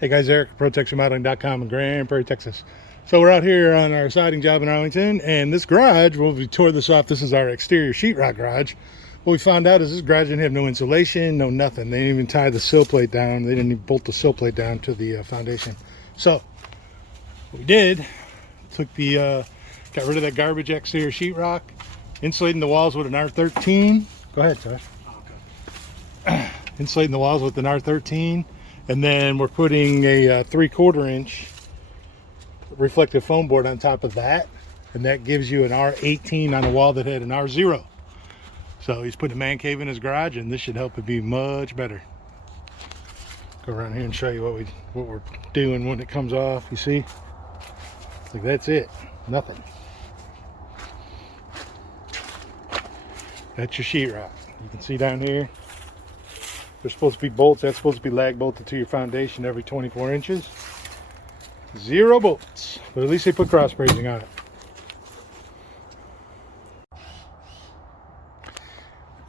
Hey guys, Eric, ProTexRemodeling.com in Grand Prairie, Texas. So we're out here on our siding job in Arlington, and this garage, well, we tore this off. This is our exterior sheetrock garage. What we found out is this garage didn't have no insulation, no nothing. They didn't even tie the sill plate down. They didn't even bolt the sill plate down to the foundation. So what we did, took the, got rid of that garbage exterior sheetrock, insulating the walls with an R13. Go ahead, Josh. Okay. Insulating the walls with an R13. And then we're putting a 3/4 inch reflective foam board on top of that. And that gives you an R18 on a wall that had an R0. So he's putting a man cave in his garage, and this should help it be much better. Go around here and show you what we're doing when it comes off. You see? Like, that's it. Nothing. That's your sheetrock. You can see down here. There's supposed to be bolts. That's supposed to be lag bolted to your foundation every 24 inches. 0 bolts. But at least they put cross bracing on it.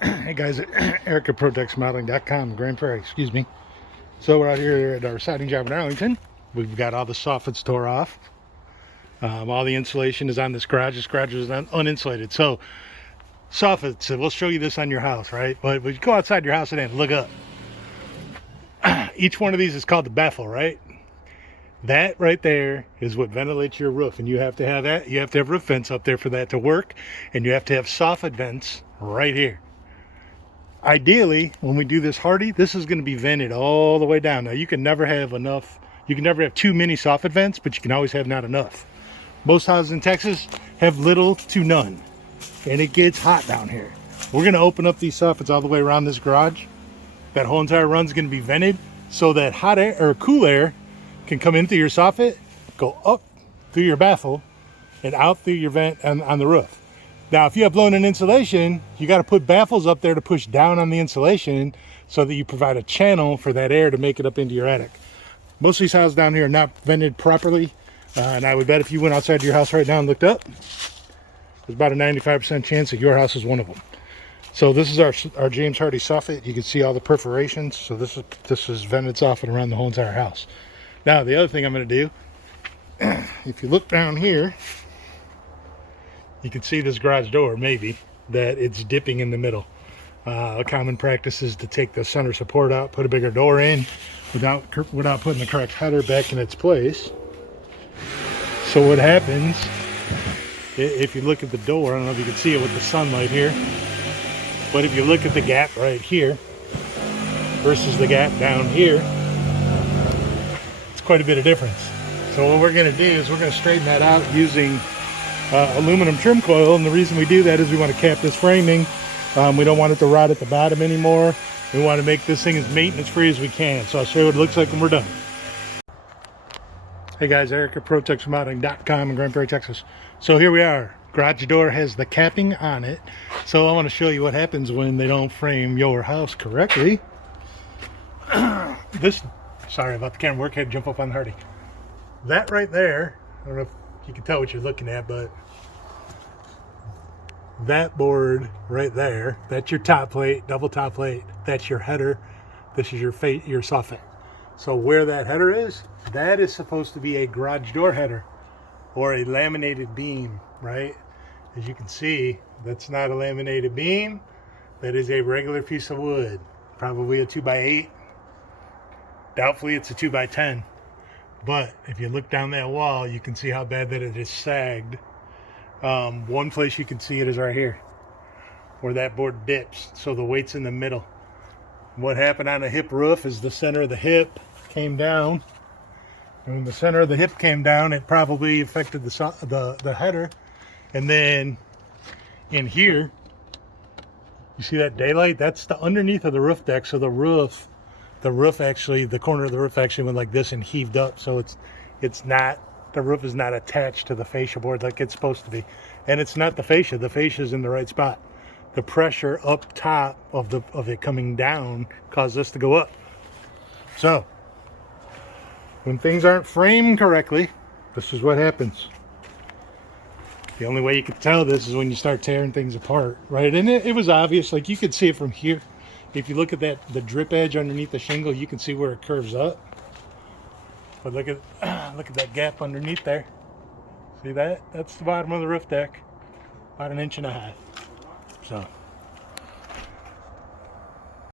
Hey guys, Eric at ProTexRemodeling.com, Grand Prairie, excuse me. So we're out here at our siding job in Arlington. We've got all the soffits tore off. All the insulation is on this garage. This garage is uninsulated. So soffits, we'll show you this on your house, right? But when you go outside your house and then look up, each one of these is called the baffle, right? That right there is what ventilates your roof, and you have to have that. You have to have roof vents up there for that to work, and you have to have soffit vents right here. Ideally, when we do this hardy, this is going to be vented all the way down. Now, you can never have enough. You can never have too many soffit vents, but you can always have not enough. Most houses in Texas have little to none, and it gets hot down here. We're going to open up these soffits all the way around this garage. That whole entire run is going to be vented so that hot air or cool air can come in through your soffit, go up through your baffle, and out through your vent on the roof. Now, if you have blown-in insulation, you got to put baffles up there to push down on the insulation so that you provide a channel for that air to make it up into your attic. Most of these houses down here are not vented properly, and I would bet if you went outside your house right now and looked up, there's about a 95% chance that your house is one of them. So this is our James Hardy soffit. You can see all the perforations. So this is vented soffit around the whole entire house. Now the other thing I'm going to do, if you look down here, you can see this garage door maybe that it's dipping in the middle. A common practice is to take the center support out, put a bigger door in without putting the correct header back in its place. So what happens, if you look at the door, I don't know if you can see it with the sunlight here, but if you look at the gap right here versus the gap down here, it's quite a bit of difference. So what we're going to do is we're going to straighten that out using aluminum trim coil, and the reason we do that is we want to cap this framing. We don't want it to rot at the bottom anymore. We want to make this thing as maintenance free as we can. So I'll show you what it looks like when we're done. Hey guys, Eric at ProTexRemodeling.com in Grand Prairie, Texas. So here we are. Garage door has the capping on it. So I want to show you what happens when they don't frame your house correctly. Sorry about the camera work, I had to jump up on the hardy. That right there, I don't know if you can tell what you're looking at, but that board right there, that's your top plate, double top plate. That's your header. This is your soffit. So where that header is, that is supposed to be a garage door header or a laminated beam, right? As you can see, that's not a laminated beam. That is a regular piece of wood, probably a 2x8. Doubtfully it's a 2x10. But if you look down that wall, you can see how bad that it is sagged. One place you can see it is right here, where that board dips. So the weight's in the middle. What happened on a hip roof is the center of the hip came down. And when the center of the hip came down, it probably affected the header. And then in here, you see that daylight? That's the underneath of the roof deck. So the corner of the roof actually went like this and heaved up. So the roof is not attached to the fascia board like it's supposed to be. And it's not the fascia. The fascia is in the right spot. The pressure up top of it coming down caused this to go up. So when things aren't framed correctly, this is what happens. The only way you can tell this is when you start tearing things apart, right? And it was obvious, like you could see it from here. If you look at the drip edge underneath the shingle, you can see where it curves up. But look at look at that gap underneath there. See that? That's the bottom of the roof deck. About 1.5 inches. So